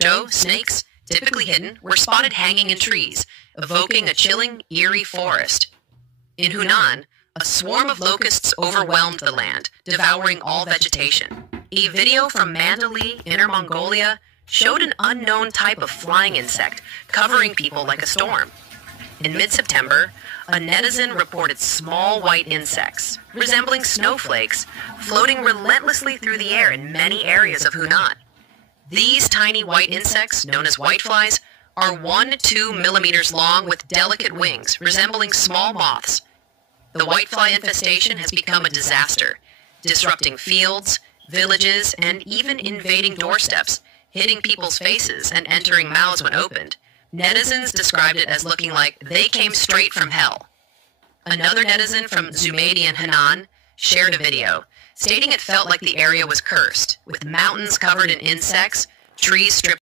Zhou snakes, typically hidden, were spotted hanging in trees, evoking a chilling, eerie forest. In Hunan, a swarm of locusts overwhelmed the land, devouring all vegetation. A video from Mandalay, Inner Mongolia, showed an unknown type of flying insect covering people like a storm. In mid-September, a netizen reported small white insects, resembling snowflakes, floating relentlessly through the air in many areas of Hunan. These tiny white insects, known as whiteflies, are 1 to 2 millimeters long with delicate wings, resembling small moths. The whitefly infestation has become a disaster, disrupting fields, villages, and even invading doorsteps, hitting people's faces and entering mouths when opened. Netizens described it as looking like they came straight from hell. Another netizen from Zumaydi in Henan shared a video, stating it felt like the area was cursed, with mountains covered in insects, trees stripped